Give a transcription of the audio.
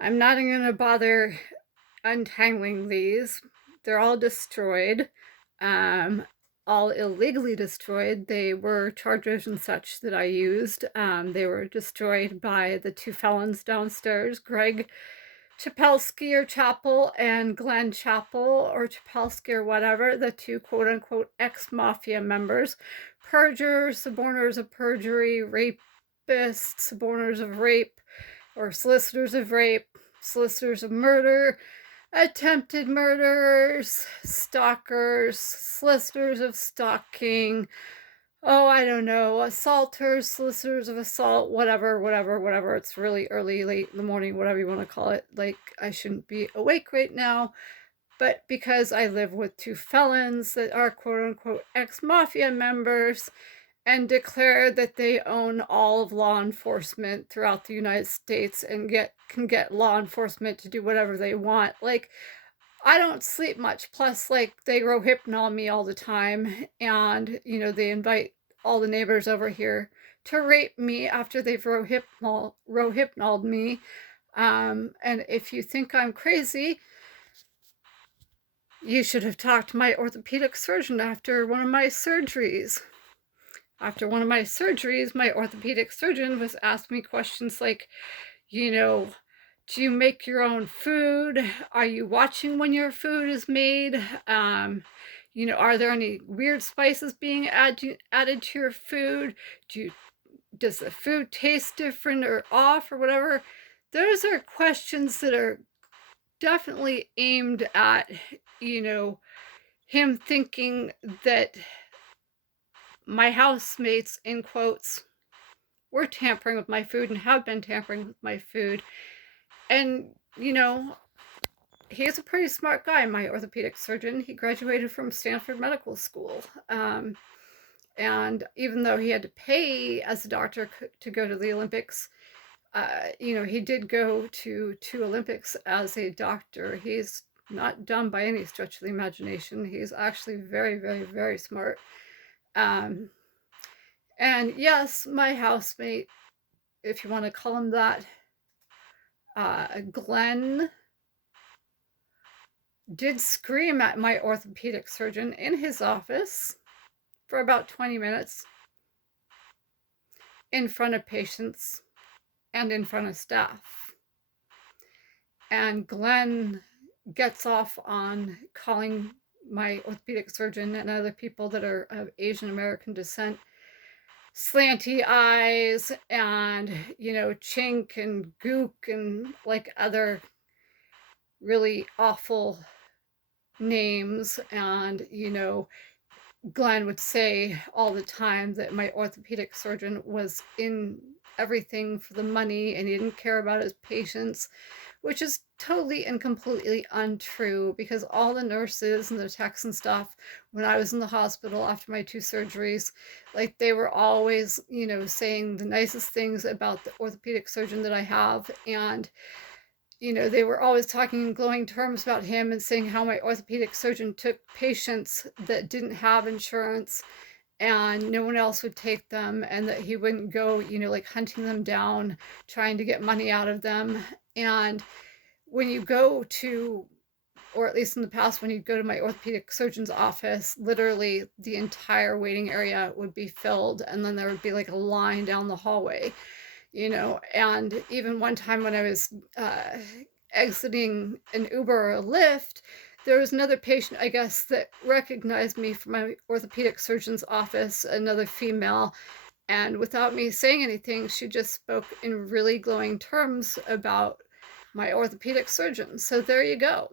I'm not even gonna bother untangling these. They're all destroyed, um, all illegally destroyed. They were chargers and such that I used. They were destroyed by the 2 felons downstairs, Greg Chapelski or Chappell and Glenn Chappell or Chapelski or whatever, the 2 quote unquote ex-mafia members, perjurers, suborners of perjury, rapists, suborners of rape, or solicitors of rape, solicitors of murder, attempted murderers, stalkers, solicitors of stalking, oh, I don't know, assaulters, solicitors of assault, whatever, whatever, whatever. It's really early, late in the morning, whatever you want to call it. Like, I shouldn't be awake right now. But because I live with 2 felons that are quote unquote ex mafia members and declare that they own all of law enforcement throughout the United States and can get law enforcement to do whatever they want. Like, I don't sleep much. Plus, like, they rohypnol on me all the time, and, they invite all the neighbors over here to rape me after they've rohypnoled me. And if you think I'm crazy, you should have talked to my orthopedic surgeon after one of my surgeries. After one of my surgeries, my orthopedic surgeon was asking me questions like, you know, do you make your own food? Are you watching when your food is made? Are there any weird spices being added to your food? Does the food taste different or off or whatever? Those are questions that are definitely aimed at, you know, him thinking that my housemates, in quotes, were tampering with my food and have been tampering with my food. And, he's a pretty smart guy, my orthopedic surgeon. He graduated from Stanford Medical School. And even though he had to pay as a doctor to go to the Olympics, he did go to 2 Olympics as a doctor. He's not dumb by any stretch of the imagination. He's actually very, very, very smart. Um, and yes, my housemate, if you want to call him that, Glenn, did scream at my orthopedic surgeon in his office for about 20 minutes in front of patients and in front of staff. And Glenn gets off on calling my orthopedic surgeon and other people that are of Asian American descent slanty eyes and, chink and gook and like other really awful names. And, Glenn would say all the time that my orthopedic surgeon was in everything for the money and he didn't care about his patients, which is totally and completely untrue because all the nurses and the techs and stuff, when I was in the hospital after my 2 surgeries, like they were always, saying the nicest things about the orthopedic surgeon that I have. And they were always talking in glowing terms about him and saying how my orthopedic surgeon took patients that didn't have insurance and no one else would take them, and that he wouldn't go, like hunting them down, trying to get money out of them. And when you go to, or at least in the past, when you go to my orthopedic surgeon's office, literally the entire waiting area would be filled, and then there would be like a line down the hallway. And even one time when I was exiting an Uber or a Lyft, there was another patient, I guess, that recognized me from my orthopedic surgeon's office, another female, and without me saying anything, she just spoke in really glowing terms about my orthopedic surgeon. So there you go.